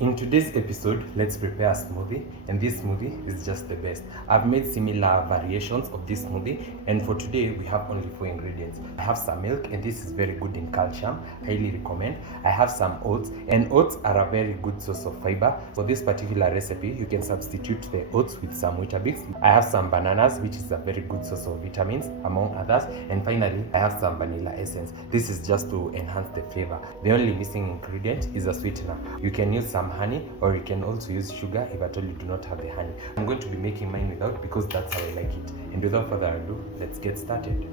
In today's episode, let's prepare a smoothie, and this smoothie is just the best. I've made similar variations of this smoothie, and for today we have only 4 ingredients. I have some milk, and this is very good in calcium, highly recommend. I have some oats, and oats are a very good source of fiber. For this particular recipe, you can substitute the oats with some Weetabix. I have some bananas, which is a very good source of vitamins, among others. And finally, I have some vanilla essence. This is just to enhance the flavor. The only missing ingredient is a sweetener. You can use some honey, or you can also use sugar if at all you do not have the honey. I'm going to be making mine without because that's how I like it. And without further ado, let's get started.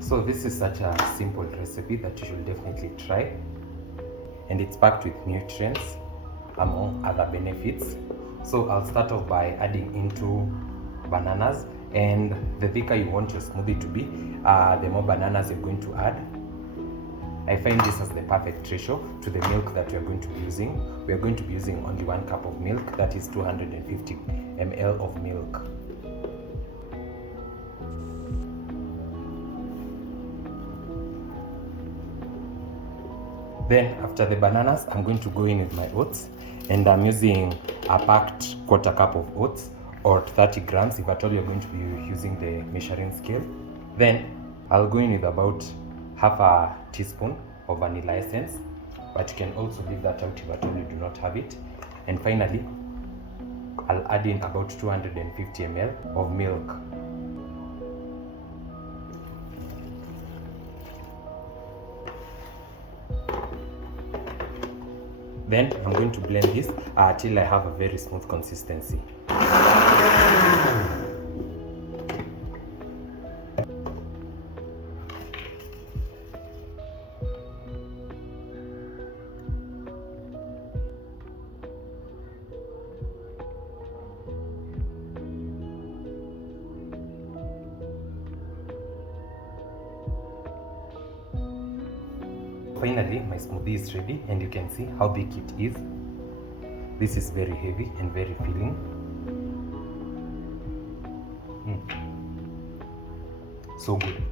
So this is such a simple recipe that you should definitely try, and it's packed with nutrients among other benefits. So I'll start off by adding into bananas, and the thicker you want your smoothie to be, the more bananas you're going to add. I find this as the perfect ratio to the milk that we're going to be using. We're going to be using only 1 cup of milk, that is 250 ml of milk. Then after the bananas, I'm going to go in with my oats, and I'm using a packed 1/4 cup of oats, or 30 grams if at all you're going to be using the measuring scale. Then I'll go in with about half a teaspoon of vanilla essence, but you can also leave that out if at all you do not have it. And finally, I'll add in about 250 ml of milk. Then I'm going to blend this till I have a very smooth consistency. Finally, my smoothie is ready, and you can see how big it is. This is very heavy and very filling. So good.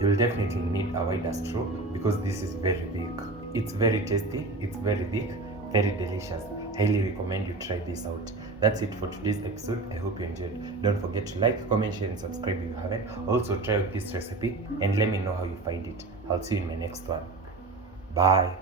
You'll definitely need a wider straw because this is very big. It's very tasty, it's very thick, very delicious. Highly recommend you try this out. That's it for today's episode. I hope you enjoyed. Don't forget to like, comment, share, and subscribe if you haven't. Also try out this recipe and let me know how you find it. I'll see you in my next one. Bye.